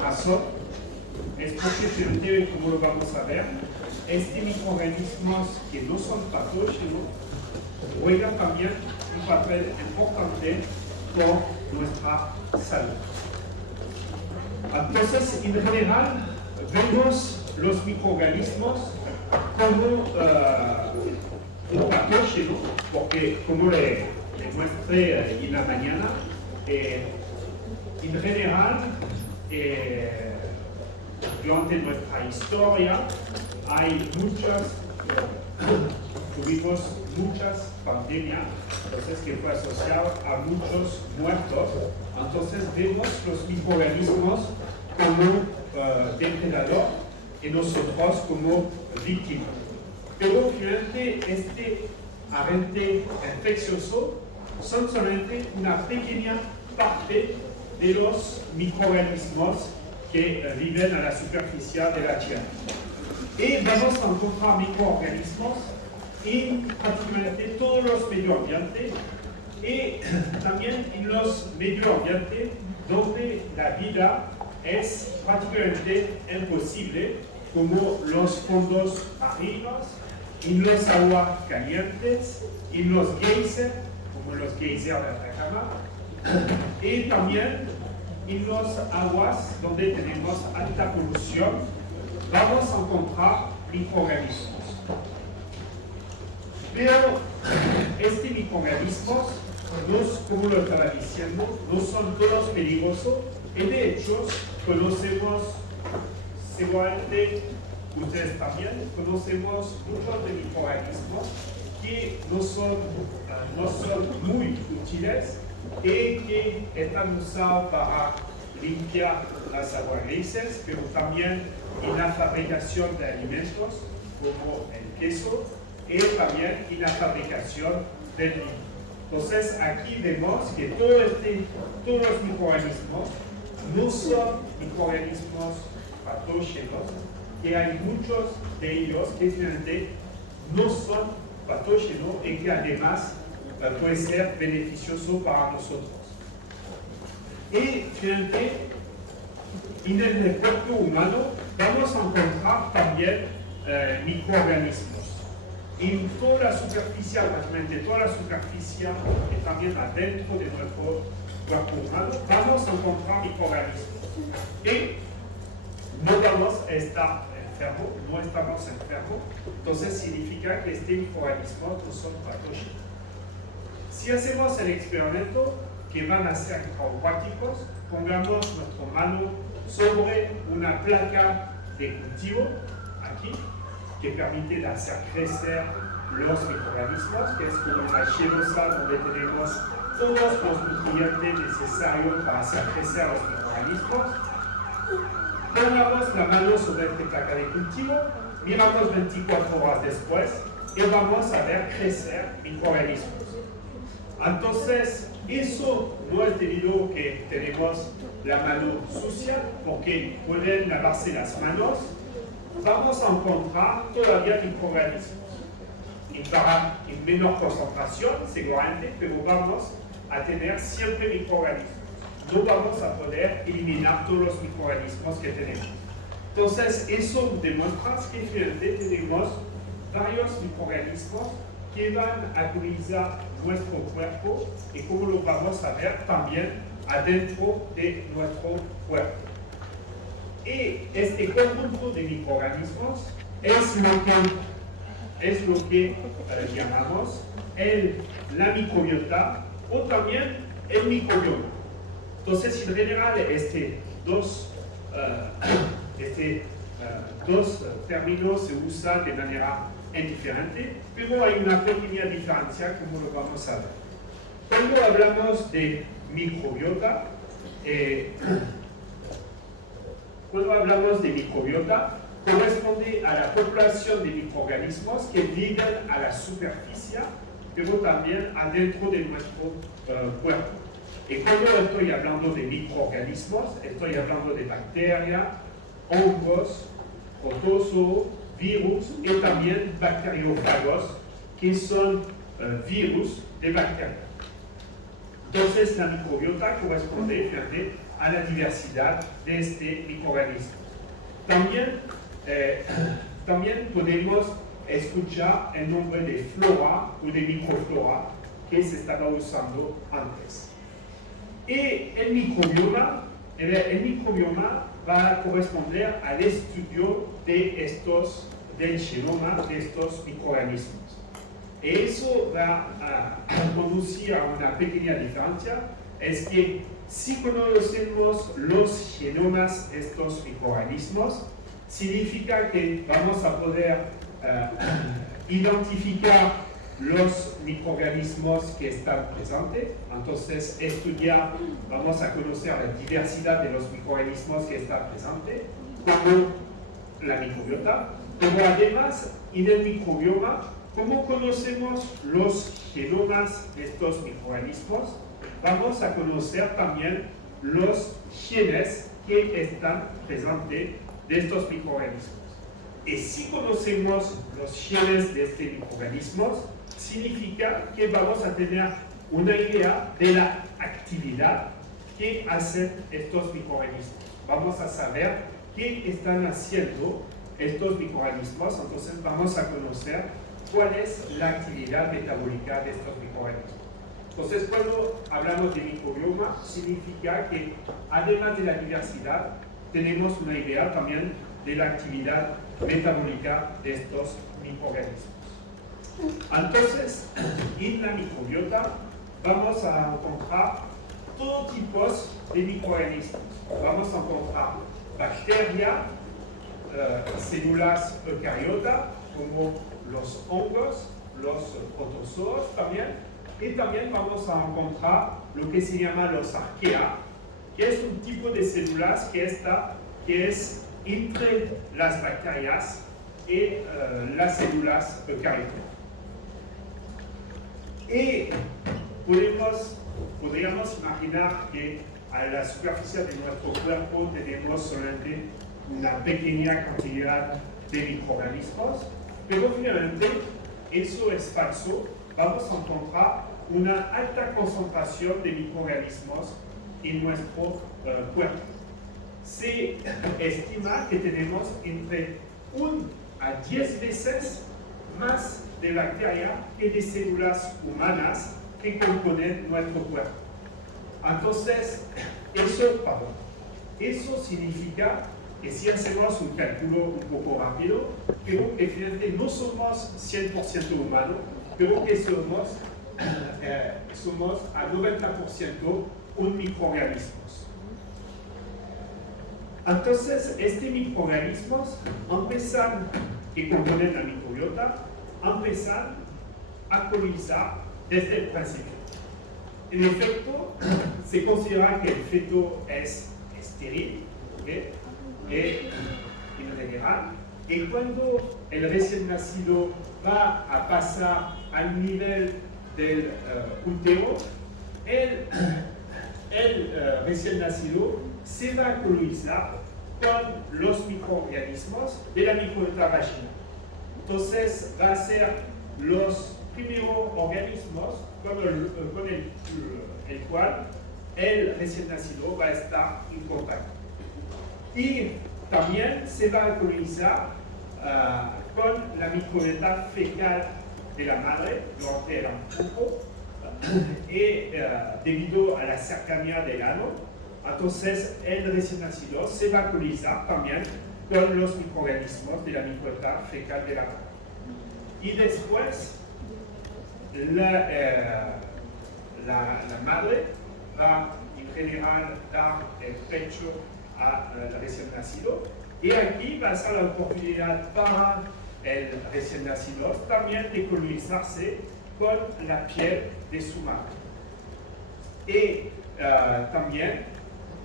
razón es porque frente, como lo vamos a ver, microorganismos que no son patógenos juegan también un papel importante por nuestra salud. Entonces, en general, vemos los microorganismos como un patógeno, porque como le mostré en la mañana, en general, durante nuestra historia tuvimos muchas pandemias, entonces que fue asociado a muchos muertos. Entonces vemos los microorganismos como depredador y nosotros como víctima. Pero finalmente este agente infeccioso son solamente una pequeña parte de los microorganismos que viven a la superficie de la Tierra. Y vamos a encontrar microorganismos en prácticamente todos los medios ambientes y también en los medios ambientes donde la vida es prácticamente imposible, como los fondos marinos, en las aguas calientes, en los geysers, como los geysers de Atacama, y también en las aguas donde tenemos alta polución, vamos a encontrar microorganismos. Pero microorganismos, como lo estaba diciendo, no son todos peligrosos y de hecho conocemos, seguramente ustedes también, conocemos muchos de microorganismos que no son muy útiles y que están usados para limpiar las aguas grises, pero también en la fabricación de alimentos como el queso y también en la fabricación del vino. Entonces aquí vemos que todos los microorganismos no son microorganismos patógenos, que hay muchos de ellos que finalmente no son patógenos y que además puede ser beneficioso para nosotros. Y finalmente, en el cuerpo humano vamos a encontrar también microorganismos. En toda la superficie, prácticamente toda la superficie y también adentro de nuestro cuerpo humano, vamos a encontrar microorganismos. Y no vamos a estar enfermos, no estamos enfermos, entonces significa que microorganismos no son patógenos. Si hacemos el experimento, que van a ser prácticos, pongamos nuestra mano sobre una placa de cultivo, aquí, que permite hacer crecer los microorganismos, que es como una chelosa donde tenemos todos los nutrientes necesarios para hacer crecer los microorganismos. Pongamos la mano sobre esta placa de cultivo, miramos 24 horas después y vamos a ver crecer microorganismos. Entonces, eso no es debido a que tenemos la mano sucia, porque pueden lavarse las manos. Vamos a encontrar todavía microorganismos. En menor concentración, seguramente, pero vamos a tener siempre microorganismos. No vamos a poder eliminar todos los microorganismos que tenemos. Entonces, eso demuestra que finalmente tenemos varios microorganismos que van a colonizar nuestro cuerpo y como lo vamos a ver también adentro de nuestro cuerpo. Y este conjunto de microorganismos es lo que llamamos la microbiota o también el microbioma. Entonces, en general, dos términos se usan de manera indiferente, pero hay una pequeña diferencia, como lo vamos a ver. Cuando hablamos de microbiota, corresponde a la población de microorganismos que viven a la superficie, pero también adentro de nuestro cuerpo. Y cuando estoy hablando de microorganismos, estoy hablando de bacterias, hongos, protozoos, virus y también bacteriófagos, que son virus de bacterias. Entonces, la microbiota corresponde a la diversidad de este microorganismo. También podemos escuchar el nombre de flora o de microflora que se estaba usando antes. Y el microbioma va a corresponder al estudio del genoma de estos microorganismos. Y eso va a conducir a una pequeña diferencia, es que si conocemos los genomas de estos microorganismos, significa que vamos a poder identificar los microorganismos que están presentes. Entonces, vamos a conocer la diversidad de los microorganismos que están presentes, como la microbiota. Pero además, en el microbioma, como conocemos los genomas de estos microorganismos, vamos a conocer también los genes que están presentes de estos microorganismos. Y si conocemos los genes de estos microorganismos, significa que vamos a tener una idea de la actividad que hacen estos microorganismos. Vamos a saber qué están haciendo estos microorganismos, entonces vamos a conocer cuál es la actividad metabólica de estos microorganismos. Entonces, cuando hablamos de microbioma, significa que además de la diversidad, tenemos una idea también de la actividad metabólica de estos microorganismos. Entonces, en la microbiota vamos a encontrar todo tipo de microorganismos. Vamos a encontrar bacterias, células eucariotas, como los hongos, los protozoos también, y también vamos a encontrar lo que se llama los arquea, que es un tipo de células que es entre las bacterias y las células eucariotas. Y podríamos imaginar que a la superficie de nuestro cuerpo tenemos solamente una pequeña cantidad de microorganismos, pero finalmente eso es falso. Vamos a encontrar una alta concentración de microorganismos en nuestro cuerpo. Se estima que tenemos entre 1 a 10 veces más de bacterias que de células humanas que componen nuestro cuerpo. Entonces, eso significa que si hacemos un cálculo un poco rápido, creo que finalmente no somos 100% humanos, pero que somos a 90% un microorganismos. Entonces, estos microorganismos que componen la microbiota, empiezan a colonizar desde el principio. En efecto, se considera que el feto es estéril, ¿okay? Irregular, y cuando el recién nacido va a pasar al nivel del útero, el recién nacido se va a colonizar con los microorganismos de la microbiota vaginal. Entonces, va a ser los primeros organismos con el cual el recién nacido va a estar en contacto. Y también se va a colonizar con la microbiota fecal de la madre durante el embarazo y debido a la cercanía del ano, entonces el recién nacido se va a colonizar también con los microorganismos de la microbiota fecal de la madre. Y después la madre va en general dar el pecho al recién nacido, y aquí va a ser la oportunidad para el recién nacido también de colonizarse con la piel de su madre. Y también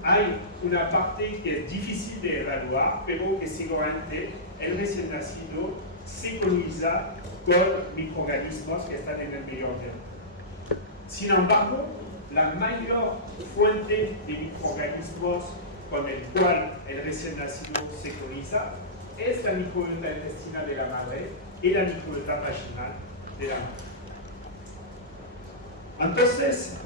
hay una parte que es difícil de evaluar, pero que seguramente el recién nacido se coloniza con microorganismos que están en el medio ambiente. Sin embargo, la mayor fuente de microorganismos con el cual el recién nacido se coloniza es la microbiota intestinal de la madre y la microbiota vaginal de la madre. Entonces,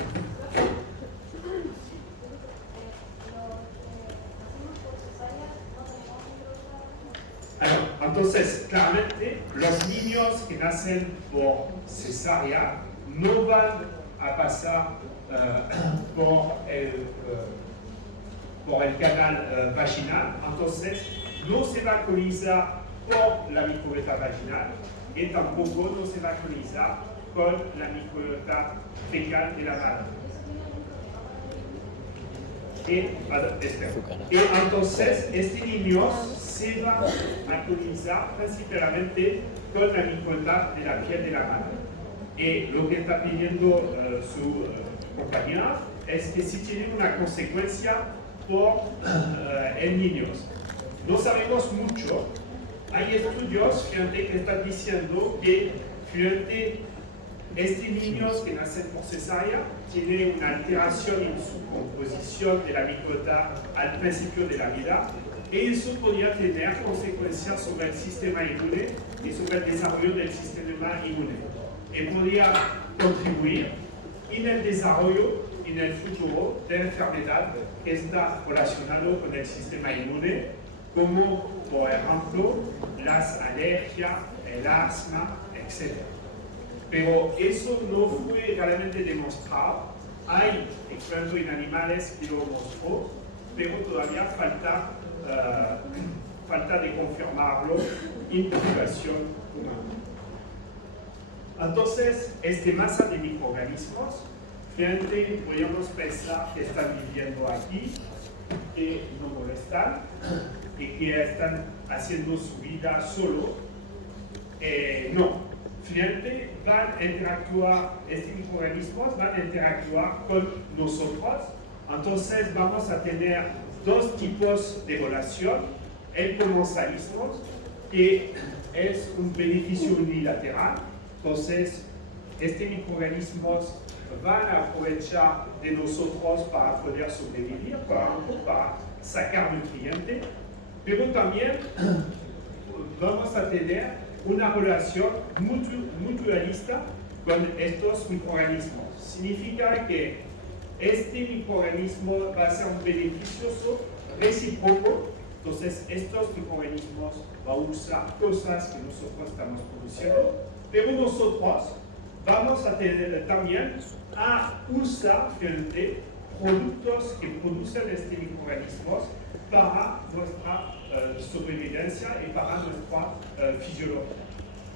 Entonces, claramente, los niños que nacen por cesárea no van a pasar por el canal vaginal, entonces no se va a colonizar por la microbiota vaginal y tampoco no se va a colonizar con la microbiota fecal de la madre. Y entonces, este niño se va a colonizar principalmente con la microbiota de la piel de la madre. Y lo que está pidiendo su compañera es que si tiene una consecuencia por el niño. No sabemos mucho. Hay estudios que están diciendo que estos niños que nacen por cesárea tienen una alteración en su composición de la microbiota al principio de la vida y eso podría tener consecuencias sobre el sistema inmune y sobre el desarrollo del sistema inmune. Y podría contribuir en el desarrollo en el futuro de enfermedad que está relacionado con el sistema inmune, como por ejemplo las alergias, el asma, etc. Pero eso no fue realmente demostrado. Hay experimentos en animales que lo mostró, pero todavía falta de confirmarlo en población humana. Entonces, esta masa de microorganismos, finalmente podríamos pensar que están viviendo aquí, que no molestan y que están haciendo su vida solo. No. Finalmente van a interactuar, estos microorganismos van a interactuar con nosotros, entonces vamos a tener dos tipos de relación, el comensalismo, que es un beneficio unilateral, entonces estos microorganismos van a aprovechar de nosotros para poder sobrevivir, para sacar nutrientes, pero también vamos a tener una relación mutualista con estos microorganismos. Significa que este microorganismo va a ser un beneficioso recíproco, entonces estos microorganismos van a usar cosas que nosotros estamos produciendo, pero nosotros vamos a tener también a usar productos que producen estos microorganismos para nuestra sobrevivencia y para nuestra fisiología.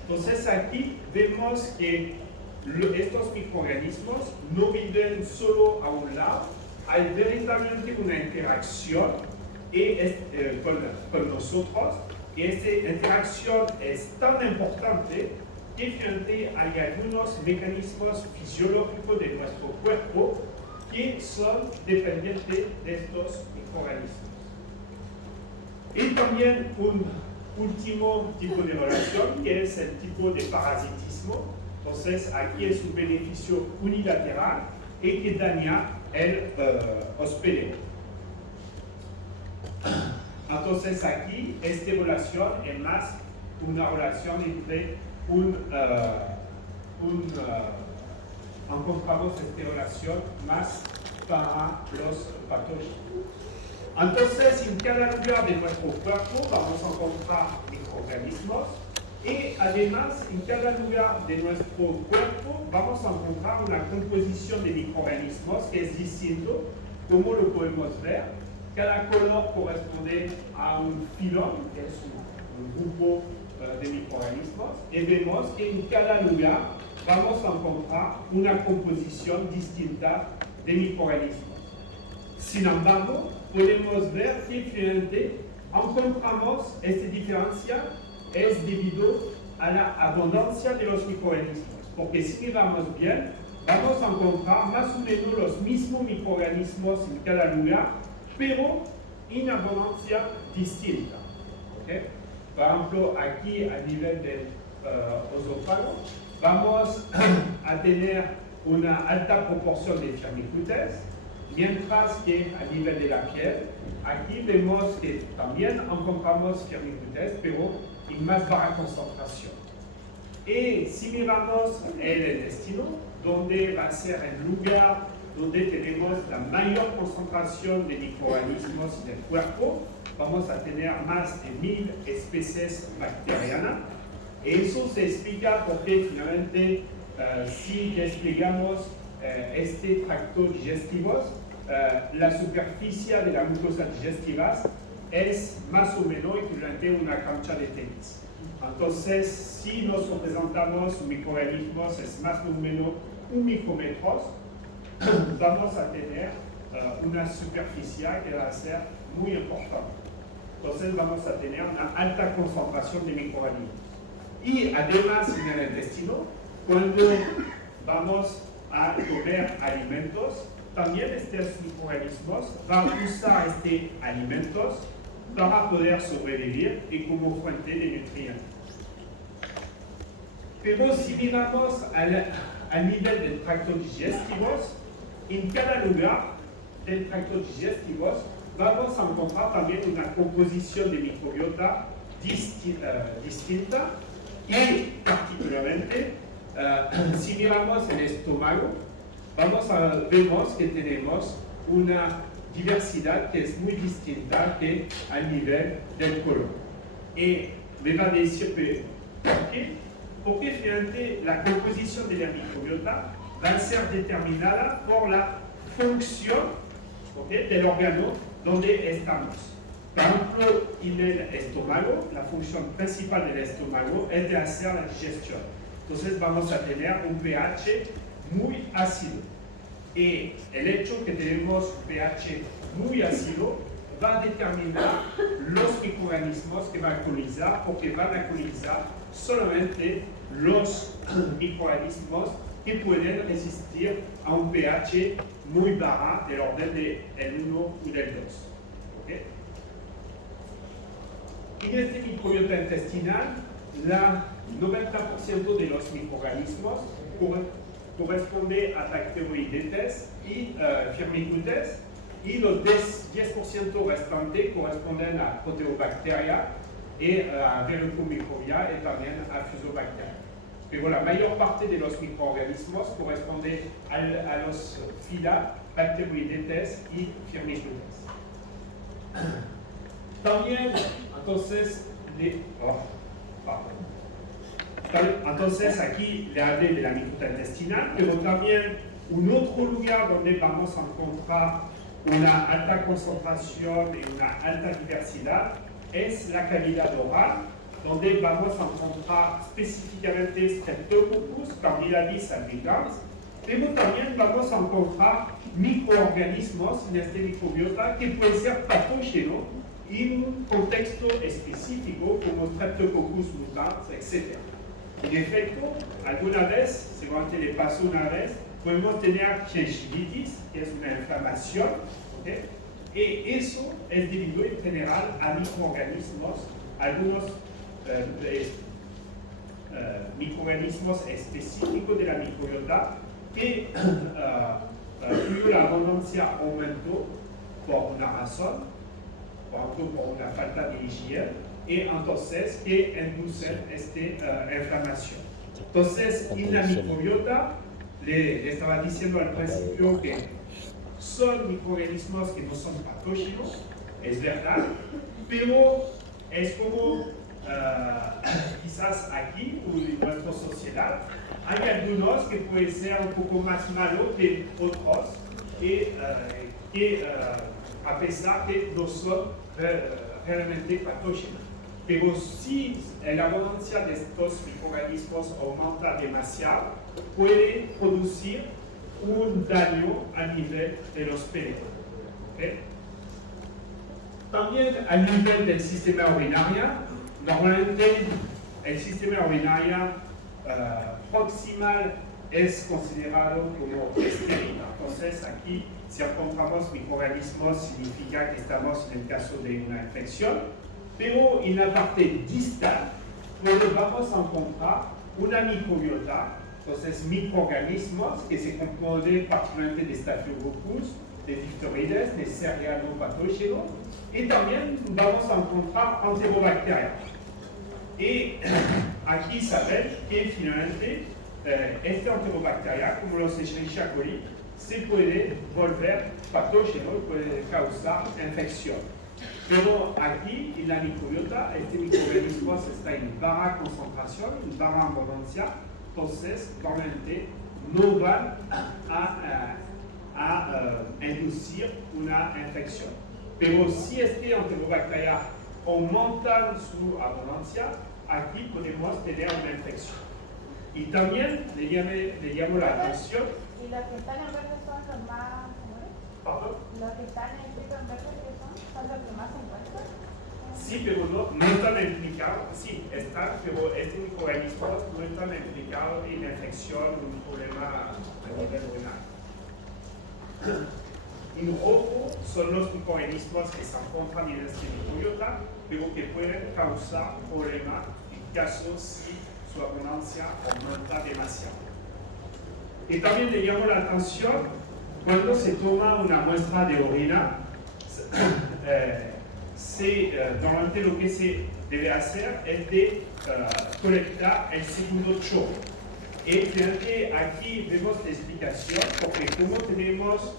Entonces aquí vemos que estos microorganismos no viven solo a un lado, hay veritablemente una interacción con nosotros y esta interacción es tan importante que finalmente hay algunos mecanismos fisiológicos de nuestro cuerpo que son dependientes de estos microorganismos. Y también un último tipo de relación que es el tipo de parasitismo. Entonces aquí es un beneficio unilateral y que daña el hospedero. Entonces aquí esta relación es más una relación entre encontramos esta relación más para los patógenos. Entonces, en cada lugar de nuestro cuerpo vamos a encontrar microorganismos y además en cada lugar de nuestro cuerpo vamos a encontrar una composición de microorganismos que es distinto, como lo podemos ver. Cada color corresponde a un filón, que es un grupo de microorganismos, y vemos que en cada lugar vamos a encontrar una composición distinta de microorganismos. Sin embargo, podemos ver que finalmente encontramos esta diferencia es debido a la abundancia de los microorganismos, porque si miramos bien, vamos a encontrar más o menos los mismos microorganismos en cada lugar, pero en abundancia distinta. ¿Okay? Por ejemplo, aquí a nivel del esófago, vamos a tener una alta proporción de firmicutes, mientras que a nivel de la piel, aquí vemos que también encontramos firmicutes, pero en más baja concentración. Y si miramos el intestino, donde va a ser el lugar donde tenemos la mayor concentración de microorganismos en el cuerpo, vamos a tener más de 1000 especies bacterianas. Y eso se explica porque finalmente si desplegamos este tracto digestivo, la superficie de la mucosa digestiva es más o menos equivalente a una cancha de tenis. Entonces, si nos presentamos microorganismos es más o menos 1 micrómetro, vamos a tener una superficie que va a ser muy importante. Entonces, vamos a tener una alta concentración de microorganismos. Y además, en el intestino, cuando vamos a comer alimentos, también estos microorganismos van a usar estos alimentos para poder sobrevivir y como fuente de nutrientes. Pero si miramos al nivel del tracto digestivo, en cada lugar del tracto digestivo vamos a encontrar también una composición de microbiota distinta y particularmente si miramos el estómago, vemos que tenemos una diversidad que es muy distinta que al nivel del colon. Y me va a decir ¿por qué? Porque finalmente la composición de la microbiota va a ser determinada por la función del órgano donde estamos. Por ejemplo, en el estómago, la función principal del estómago es de hacer la digestión. Entonces vamos a tener un pH muy ácido. Y el hecho que tenemos un pH muy ácido va a determinar los microorganismos que van a colonizar, porque van a colonizar solamente los microorganismos que pueden resistir a un pH muy bajo del orden del 1 y del 2. ¿Okay? En este microbiota intestinal, la 90% de los microorganismos corresponde a Bacteroidetes y Firmicutes, y los 10% restantes corresponden a Proteobacteria y a Verrucomicrobia y también a Fusobacteria. Pero la mayor parte de los microorganismos corresponde a los fila Bacteroidetes y Firmicutes. También, entonces, entonces aquí le hablé de la microbiota intestinal, pero también un otro lugar donde vamos a encontrar una alta concentración y una alta diversidad es la cavidad oral, donde vamos a encontrar específicamente Streptococcus, Candidadis albicans, pero también vamos a encontrar microorganismos en este microbiota que pueden ser patógenos en un contexto específico como Streptococcus mutans, etc. En efecto, alguna vez, seguramente le pasó una vez, podemos tener gingivitis, que es una inflamación, ¿okay? Y eso es debido en general a microorganismos, algunos microorganismos específicos de la microbiota que cuya abundancia aumentó por una razón, por ejemplo por una falta de higiene, y entonces que inducen esta inflamación. Entonces, en la microbiota, le estaba diciendo al principio que son microorganismos que no son patógenos, es verdad, pero es como quizás aquí o en nuestra sociedad hay algunos que pueden ser un poco más malos que otros a pesar que no son realmente patógenos. Pero si la abundancia de estos microorganismos aumenta demasiado, puede producir un daño a nivel de los pelos. ¿Okay? También a nivel del sistema urinario, normalmente el sistema urinario proximal es considerado como estéril. Entonces aquí, si encontramos microorganismos, significa que estamos en el caso de una infección. Pero en la parte distal, donde vamos a encontrar una microbiota, entonces microorganismos que se componen particularmente de Staphylococcus, de Diphtherides, de Escherichia no patógenos, y también vamos a encontrar Enterobacteria. Y aquí saben que finalmente esta Enterobacteria, como los Escherichia coli, se puede volver patógeno y puede causar infección. Pero aquí, en la microbiota, este microorganismo está en baja concentración, en baja abundancia, entonces normalmente no van a inducir una infección. Pero si este enterobacteria aumenta su abundancia, aquí podemos tener una infección. Y también le llamo la atención. ¿Y los que están en verde son los más comunes? ¿Perdón? ¿Los que están escritos en verde qué son los que más se encuentran? Sí, pero no están implicados, sí, están, pero este microorganismo no están implicados en la infección o un problema a nivel renal. En rojo son los microorganismos que se encuentran en este microbiota, pero que pueden causar problemas en caso si su abundancia aumenta demasiado. Y también le llamo la atención cuando se toma una muestra de orina. Normalmente lo que se debe hacer es de colectar el segundo chorro. Y fíjate, aquí vemos la explicación, porque como tenemos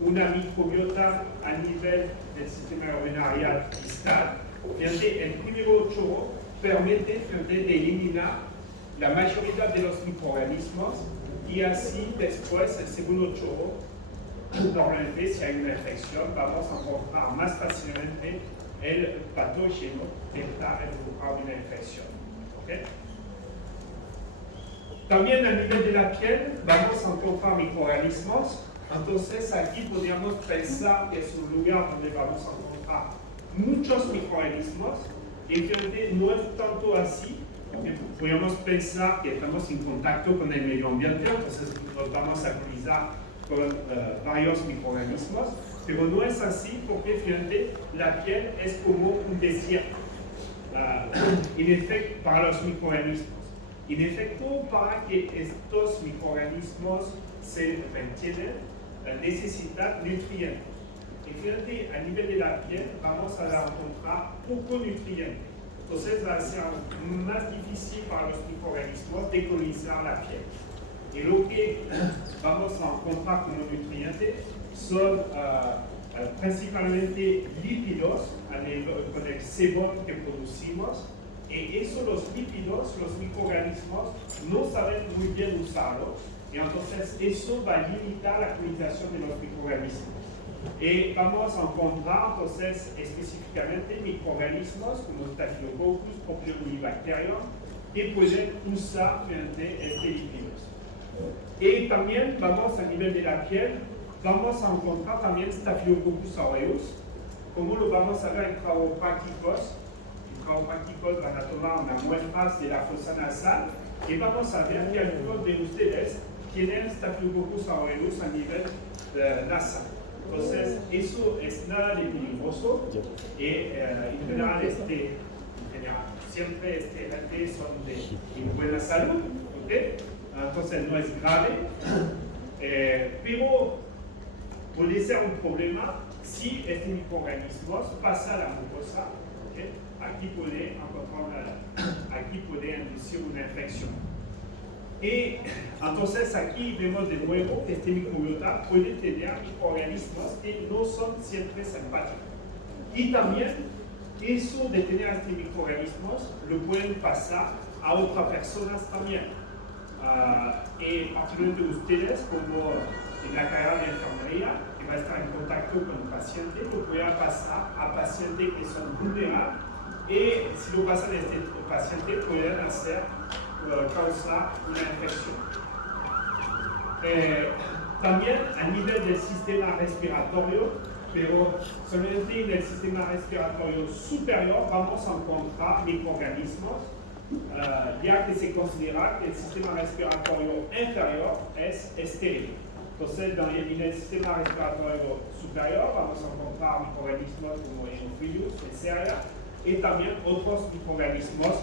una microbiota a nivel del sistema urinario distal, fíjate, el primer chorro permite de eliminar la mayoría de los microorganismos y así después el segundo chorro, normalmente si hay una infección, vamos a encontrar más fácilmente el patógeno que está involucrado en la infección. ¿Okay? También a nivel de la piel vamos a encontrar microorganismos, entonces aquí podríamos pensar que es un lugar donde vamos a encontrar muchos microorganismos y que no es tanto así, porque podríamos pensar que estamos en contacto con el medio ambiente, entonces nos vamos a colonizar con varios microorganismos, pero no es así porque fíjate, la piel es como un desierto, en efecto, para los microorganismos. En efecto, para que estos microorganismos se mantienen, necesitan nutrientes. Y fíjate, a nivel de la piel, vamos a encontrar poco nutrientes. Entonces va a ser más difícil para los microorganismos de colonizar la piel. Y lo que vamos a encontrar como nutrientes son principalmente lípidos con el sebum que producimos. Y eso, los lípidos, los microorganismos no saben muy bien usarlos. Y entonces eso va a limitar la colonización de los microorganismos. Y vamos a encontrar entonces específicamente microorganismos como Staphylococcus, Propionibacterium, que pueden usar este lípidos. Y también vamos a nivel de la piel, vamos a encontrar también Staphylococcus aureus, como lo vamos a ver en chiroprácticos. En chiroprácticos van a tomar una muestra de la fosa nasal y vamos a ver que algunos de ustedes tienen Staphylococcus aureus a nivel nasal. Entonces, eso es nada de peligroso y en general, siempre gente son de buena salud, ¿okay? Entonces no es grave, pero puede ser un problema si este microorganismo pasa a la mucosa, ¿okay? Aquí puede inducir una infección. Y entonces aquí vemos de nuevo que este microbiota puede tener microorganismos que no son siempre simpáticos. Y también eso de tener estos microorganismos lo pueden pasar a otras personas también. Y particularmente ustedes, como en la carrera de enfermería, que va a estar en contacto con un paciente, lo pueden pasar a pacientes que son vulnerables. Y si lo pasan a este paciente, pueden causar una infección. También a nivel del sistema respiratorio, pero solamente en el sistema respiratorio superior vamos a encontrar microorganismos, ya que se considera que el sistema respiratorio inferior es estéril. Entonces, en el sistema respiratorio superior vamos a encontrar microorganismos como Haemophilus, Neisseria, y también otros microorganismos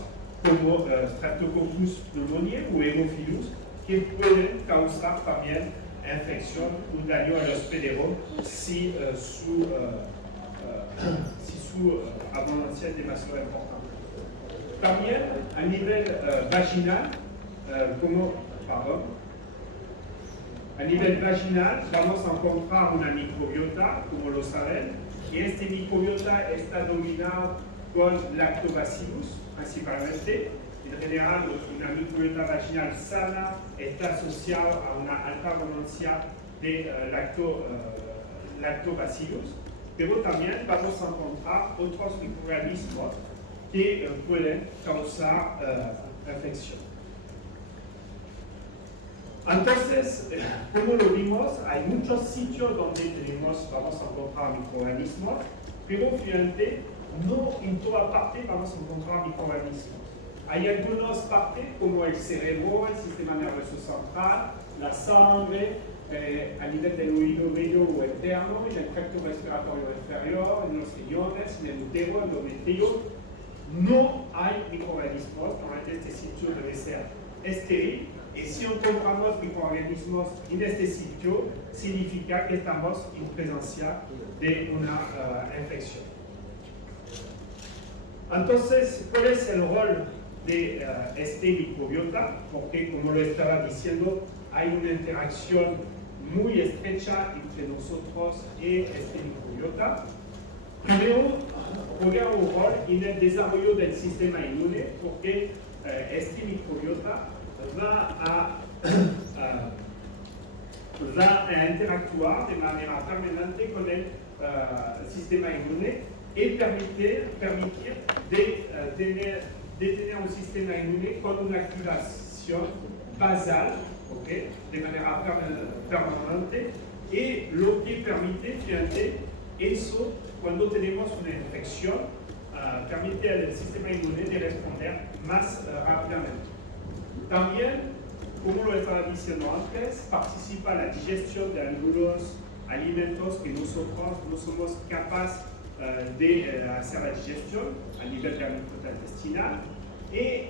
como Streptococcus pneumoniae o Haemophilus, que pueden causar también infección o daño al hospedero si su abundancia es demasiado importante. También a nivel vaginal, a nivel vaginal vamos a encontrar una microbiota, como lo saben, que este microbiota está dominado con lactobacillus principalmente. En general, una microbiota vaginal sana está asociada a una alta abundancia de lactobacillus, pero también vamos a encontrar otros microorganismos que pueden causar infección. Entonces, como lo vimos, hay muchos sitios donde vamos a encontrar microorganismos, pero fíjate, no en toda parte vamos a encontrar microorganismos. Hay algunas partes como el cerebro, el sistema nervioso central, la sangre, a nivel del oído medio o interno, en el tracto respiratorio inferior, en los riñones, en el útero, en el endometrio. No hay microorganismos, este sitio debe ser estéril. Y si encontramos microorganismos en este sitio, significa que estamos en presencia de una infección. Entonces, ¿cuál es el rol de este microbiota? Porque, como lo estaba diciendo, hay una interacción muy estrecha entre nosotros y este microbiota. Primero, juega un rol en el desarrollo del sistema inmune, porque este microbiota va a interactuar de manera permanente con el sistema inmune y permitir de tener un sistema inmune con una activación basal, ¿okay? De manera permanente, y lo que permite, fíjate, eso cuando tenemos una infección, permite al sistema inmune de responder más rápidamente. También, como lo estaba diciendo antes, participa a la digestión de algunos alimentos que nosotros no somos capaces de hacer la digestión a nivel de la microbiota intestinal, y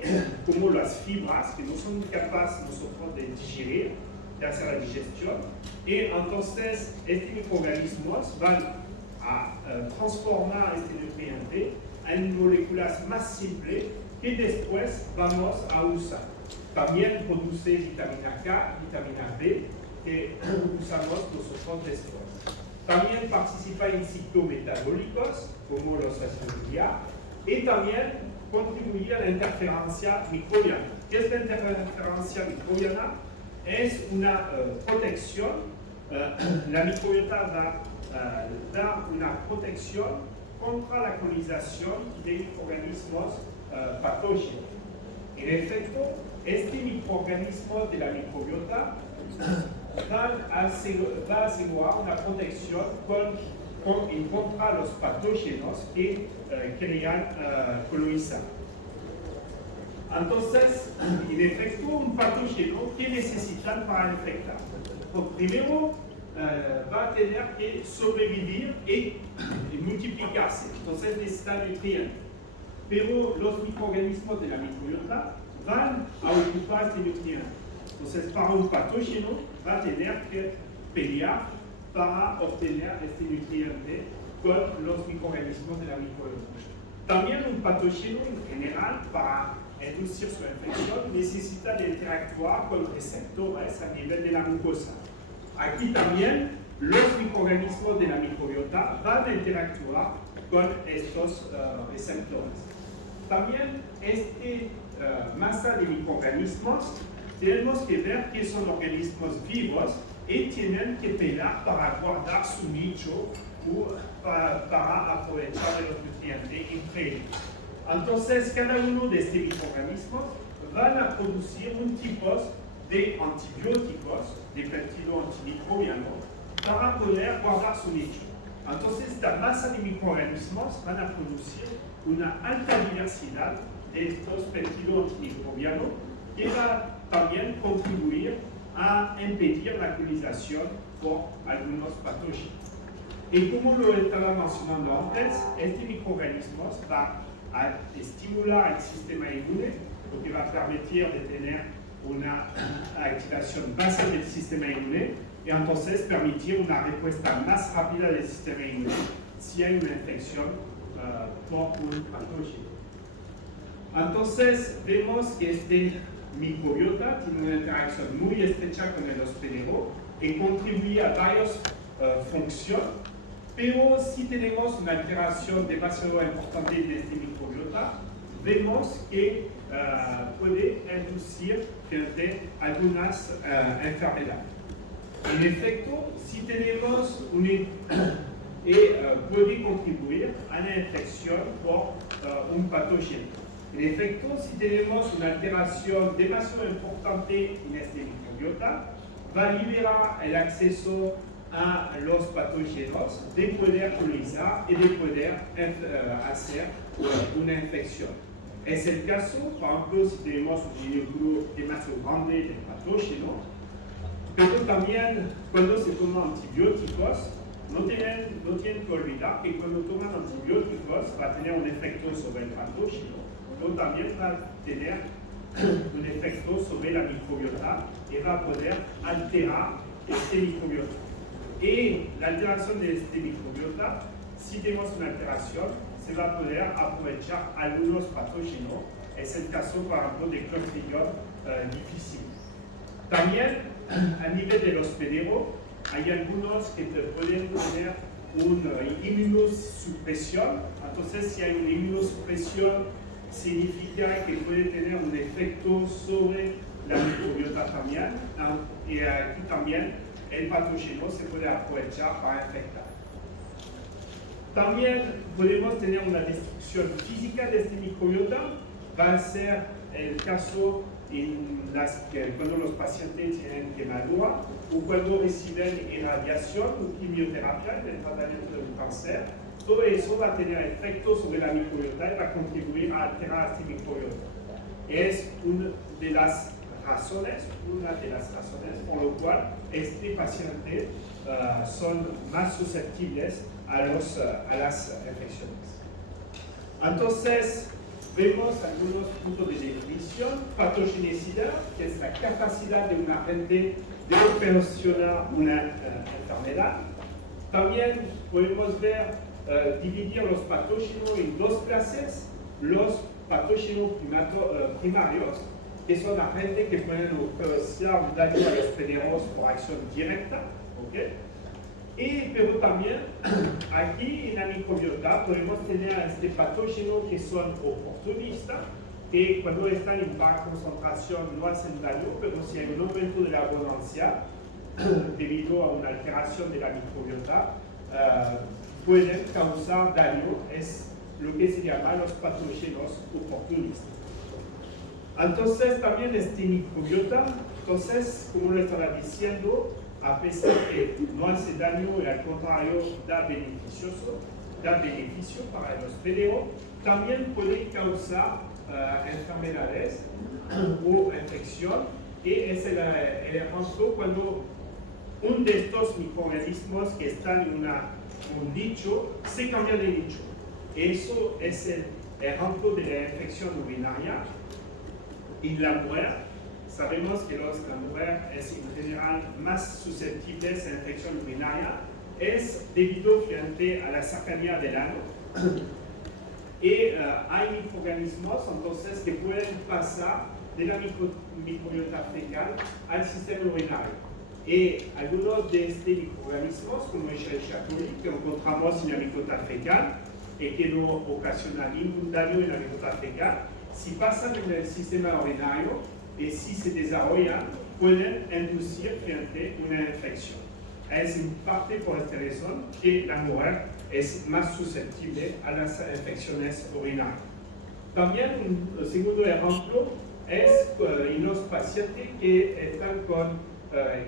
como las fibras que no son capaces nosotros de digerir, de hacer la digestión, y entonces estos microorganismos van a transformar este nutriente en moléculas más simples que después vamos a usar. También produce vitamina K, vitamina B, que usamos nosotros después. También participa en ciclos metabólicos, como los ácidos grasos, y también contribuye a la interferencia microbiana. ¿Qué es la interferencia microbiana? Es una protección, la microbiota va a dar una protección contra la colonización de microorganismos patógenos. En efecto, este microorganismo de la microbiota va a asegurar una protección en contra los patógenos que querían colonizar. Entonces, en efecto, un patógeno que necesitan para infectar. Primero, va a tener que sobrevivir y multiplicarse. Entonces, necesita nutrientes. Pero los microorganismos de la microbiota van a ocupar este nutriente. Entonces, para un patógeno, va a tener que pelear para obtener este nutriente con los microorganismos de la microbiota. También un patógeno, en general, para inducir su infección, necesita de interactuar con receptores a nivel de la mucosa. Aquí también, los microorganismos de la microbiota van a interactuar con estos receptores. También esta masa de microorganismos tenemos que ver que son organismos vivos y tienen que pelear para guardar su nicho o para aprovechar de los nutrientes entre ellos. Entonces, cada uno de estos microorganismos van a producir un tipo de antibióticos, de péptido antimicrobiano, para poder guardar su nicho. Entonces, esta masa de microorganismos van a producir una alta diversidad de estos péptidos antimicrobianos que va también contribuir a impedir la colonización por algunos patógenos. Y como lo estaba mencionando antes, este microorganismo va a estimular el sistema inmune, lo que va a permitir de tener una activación basal del sistema inmune y entonces permitir una respuesta más rápida del sistema inmune si hay una infección por un patógeno. Entonces vemos que este microbiota tiene una interacción muy estrecha con el hospedero y contribuye a varias funciones, Pero si tenemos una alteración demasiado importante de este microbiota, vemos que puede inducir algunas enfermedades. En efecto, si tenemos puede contribuir a la infección por un patógeno. En efecto, si tenemos una alteración demasiado importante en este microbiota, va a liberar el acceso a los patógenos de poder colonizar y de poder hacer una infección. Es el caso, por ejemplo, si tenemos un núcleo demasiado grande de patógeno, pero también cuando se toman antibióticos, no tienen que olvidar que cuando toman antibióticos va a tener un efecto sobre el patógeno, pero también va a tener un efecto sobre la microbiota y va a poder alterar este microbiota. Y la alteración de este microbiota, si tenemos una alteración, se va a poder aprovechar algunos patógenos. Es el caso, por ejemplo, de Clostridium difficile. También, a nivel del hospedero, hay algunos que pueden tener una inmunosupresión. Entonces, si hay una inmunosupresión, significa que puede tener un efecto sobre la microbiota también. Y aquí también el patógeno se puede aprovechar para infectar. También podemos tener una destrucción física de este microbiota. Va a ser el caso cuando los pacientes tienen quemadura o cuando reciben irradiación o quimioterapia en el tratamiento de un cáncer. Todo eso va a tener efecto sobre la microbiota y va a contribuir a alterar este microbiota. Es una de las razones por lo cual este paciente son más susceptibles a las infecciones. Entonces, vemos algunos puntos de definición. Patogenicidad, que es la capacidad de un agente de ocasionar una enfermedad. También podemos ver, dividir los patógenos en dos clases. Los patógenos primarios, que son agentes que pueden causar un daño a los hospederos por acción directa. ¿Okay? Pero también aquí en la microbiota podemos tener este patógeno que son oportunistas, que cuando están en baja concentración no hacen daño, pero si hay un aumento de la abundancia debido a una alteración de la microbiota, pueden causar daño. Es lo que se llama los patógenos oportunistas. Entonces también este microbiota, como lo estaba diciendo, a pesar que no hace daño y al contrario da beneficio para el hospedero, también puede causar enfermedades o infección, y es el ejemplo cuando uno de estos microorganismos que están en un nicho se cambia de nicho. Eso es el ejemplo de la infección urinaria. Y la mujer, sabemos que la mujer es en general más susceptible a esa infección urinaria, es debido frente a la cercanía del ano. Y hay microorganismos entonces que pueden pasar de la microbiota fecal al sistema urinario. Y algunos de estos microorganismos, como el Escherichia coli, que encontramos en la microbiota fecal y que no ocasiona ningún daño en la microbiota fecal, si pasan en el sistema urinario y si se desarrollan, pueden inducir frente a una infección. Es en parte por esta razón que la mujer es más susceptible a las infecciones urinarias. También un segundo ejemplo es en los pacientes que están con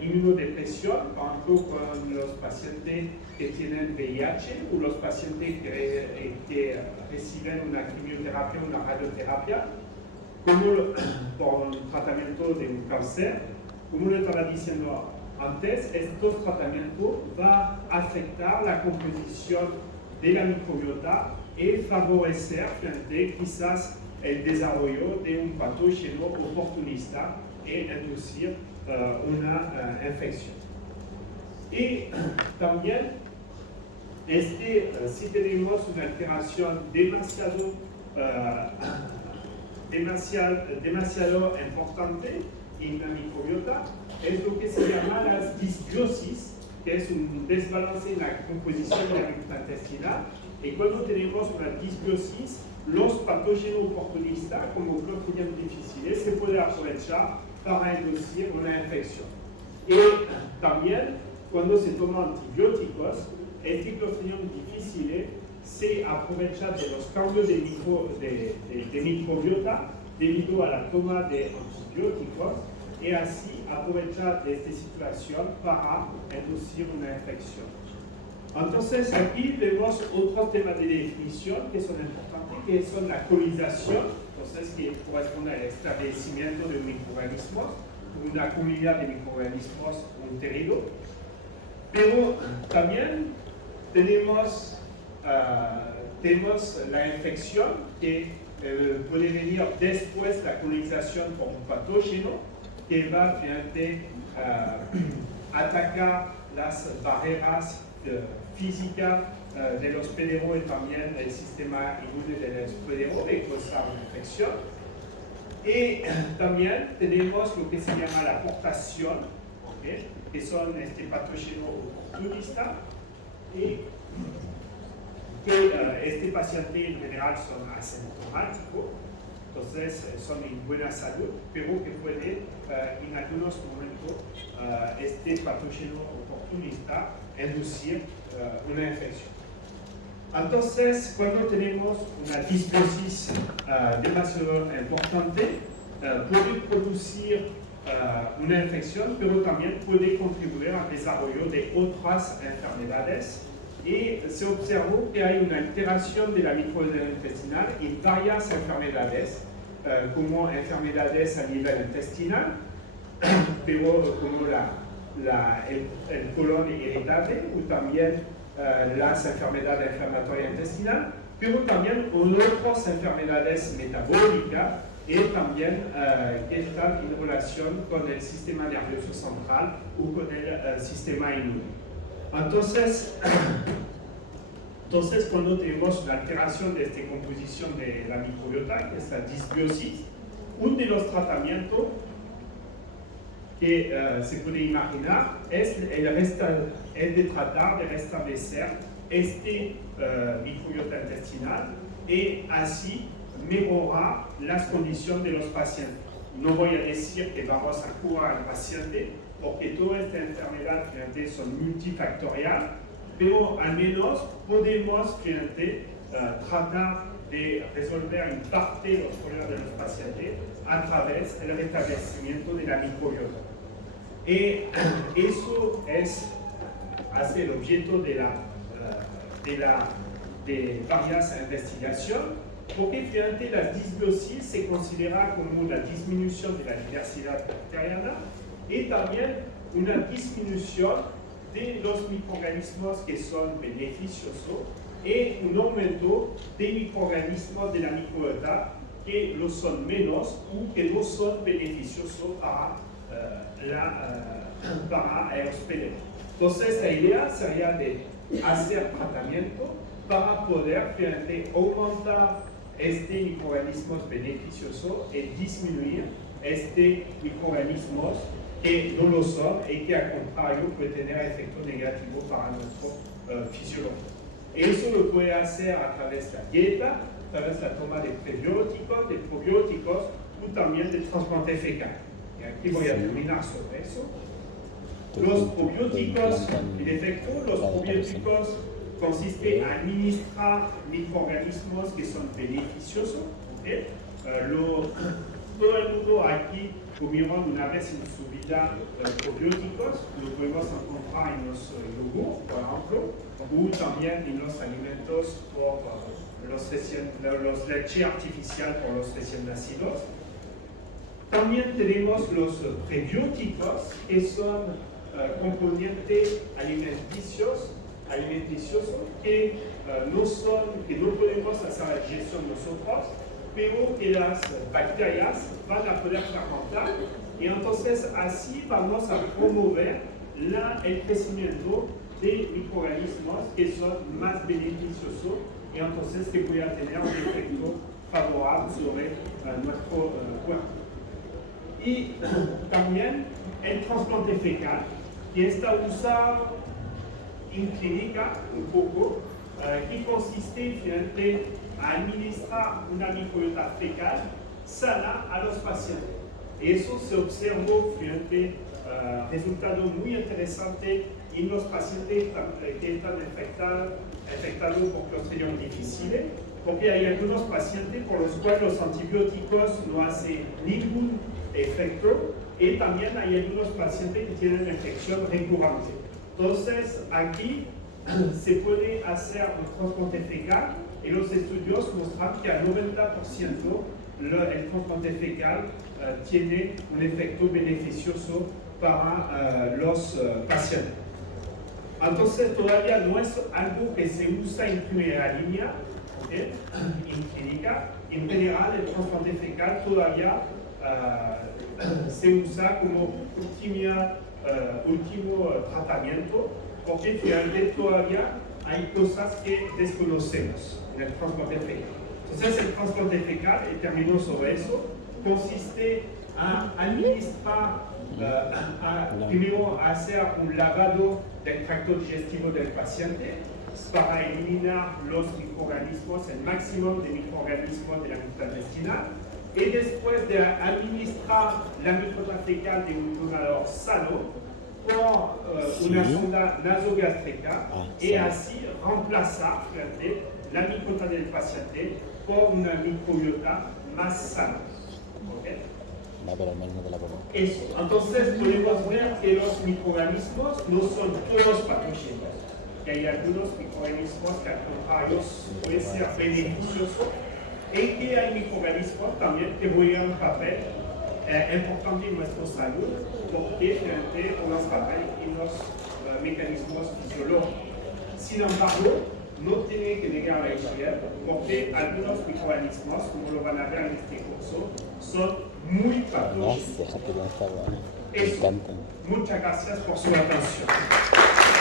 inmunodepresión, por ejemplo, con los pacientes que tienen VIH o los pacientes que reciben una quimioterapia o una radioterapia, como por un tratamiento de un cáncer. Como lo estaba diciendo antes, estos tratamientos van a afectar la composición de la microbiota y favorecer quizás el desarrollo de un patógeno oportunista e inducir una infección. Y también, si tenemos una alteración demasiado importante en la microbiota, es lo que se llama las disbiosis, que es un desbalance en la composición de la microbiota intestinal. Y cuando tenemos una disbiosis, los patógenos oportunistas, como Clostridium difficile, se pueden aprovechar para inducir una infección. Y también, cuando se toman antibióticos, este Clostridium difficile se aprovecha de los cambios de microbiota debido a la toma de antibióticos y así aprovechar de esta situación para inducir una infección. Entonces aquí vemos otros temas de definición que son importantes, que son la colonización, entonces que corresponde al establecimiento de microorganismos, una comunidad de microorganismos enteridos, pero también tenemos la infección que puede venir después de la colonización por un patógeno que va finalmente atacar las barreras físicas del hospedero y también el sistema inmune del hospedero y causar una infección. Y también tenemos lo que se llama la aportación, ¿okay? Que son este patógeno oportunista y que este paciente en general son asintomáticos, entonces son en buena salud, pero que puede en algunos momentos este patógeno oportunista inducir una infección. Entonces, cuando tenemos una disbiosis demasiado importante, puede producir una infección, pero también puede contribuir al desarrollo de otras enfermedades. Y se observó que hay una alteración de la microbiota intestinal en varias enfermedades, como enfermedades a nivel intestinal, pero como el colon irritable o también las enfermedades inflamatorias intestinales, pero también otras enfermedades metabólicas y también que están en relación con el sistema nervioso central o con el sistema inmune. Entonces, cuando tenemos una alteración de esta composición de la microbiota, que es la disbiosis, uno de los tratamientos que se puede imaginar es el de tratar de restablecer este microbiota intestinal y así mejorar las condiciones de los pacientes. No voy a decir que vamos a curar al paciente, porque toda esta enfermedad finalmente son multifactoriales, pero al menos podemos finalmente tratar de resolver en parte los problemas de los pacientes a través del restablecimiento de la microbiota. Y eso hace el objeto de varias investigaciones, porque finalmente la disbiosis se considera como la disminución de la diversidad bacteriana y también una disminución de los microorganismos que son beneficiosos y un aumento de microorganismos de la microbiota que lo son menos o que no son beneficiosos para el hospedero. Entonces la idea sería de hacer tratamiento para poder finalmente aumentar este microorganismos beneficiosos y disminuir este microorganismos que no lo son y que al contrario puede tener efectos negativos para nuestra fisiología. Eso lo puede hacer a través de la dieta, a través de la toma de prebióticos, de probióticos o también de trasplante fecal. Y aquí voy a terminar sobre eso. Los probióticos, en efecto, los probióticos consisten en administrar microorganismos que son beneficiosos. ¿Okay? Todo el mundo aquí comieron una vez en su vida probióticos, lo podemos encontrar en los yogurts, por ejemplo, o también en los alimentos por los leches artificiales por los recién nacidos. También tenemos los prebióticos, que son componentes alimenticios que no podemos hacer la digestión nosotros, pero que las bacterias van a poder fermentar y entonces así vamos a promover el crecimiento de microorganismos que son más beneficiosos y entonces que puedan tener un efecto favorable sobre nuestro cuerpo. Y también el trasplante fecal, que está usado en clínica un poco, que consiste finalmente a administrar una microbiota fecal sana a los pacientes. Y eso se observó finalmente resultado muy interesante en los pacientes que están afectados por Clostridium difficile, porque hay algunos pacientes por los cuales los antibióticos no hacen ningún efecto, y también hay algunos pacientes que tienen infección recurrente. Entonces, aquí se puede hacer un trasplante fecal y los estudios muestran que al 90% el trasplante fecal tiene un efecto beneficioso para los pacientes. Entonces, todavía no es algo que se usa en primera línea, ¿okay? En clínica. En general, el trasplante fecal todavía se usa como último tratamiento, porque finalmente todavía hay cosas que desconocemos en el trasplante fecal. Entonces, el trasplante fecal, y termino sobre eso, consiste a administrar, primero hacer un lavado del tracto digestivo del paciente para eliminar los microorganismos, el máximo de microorganismos de la mucosa intestinal, y después de administrar la microbiota fecal de un donador sano por una sonda nasogástrica y así remplazar la microbiota del paciente por una microbiota más sana. ¿Okay? No, pero al menos no te la pongo. Eso. Entonces podemos ver que los microorganismos no son todos patógenos, que hay algunos microorganismos que al contrario pueden ser beneficiosos, y que hay microorganismos también que juegan un papel importante en nuestra salud, porque finalmente juegan papel en los mecanismos fisiológicos. Sin embargo, no tiene que negar la historia, porque algunos microorganismos, como lo van a ver en este curso, son muy No, patógenos. déjate de esta, bueno. Me Eso. encantan. Muchas gracias por su atención.